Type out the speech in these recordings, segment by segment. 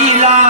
Leila.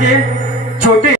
Yeah.